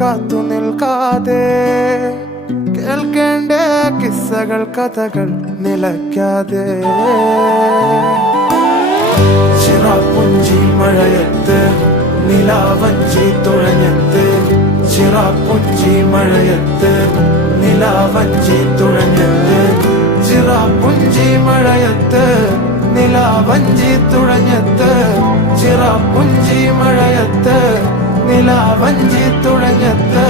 കാത്തു നിൽക്കാതെ കേൾക്കേണ്ട കിസ്സകൾ കഥകൾ നിലയ്ക്കാതെ ചിറാപ്പുഞ്ചി മഴയത്ത് നിലാവഞ്ചി തുഴഞ്ഞത്ത് ചിറാപ്പുഞ്ചി മഴയത്ത് നിലാവഞ്ചി തുഴഞ്ഞത്ത് ചിറാപ്പുഞ്ചി മഴയത്ത് നിലാവഞ്ചി തുഴഞ്ഞത്ത് ചിറാപ്പുഞ്ചി മഴയത്ത് നിലാവഞ്ചി തുഴഞ്ഞത്ത്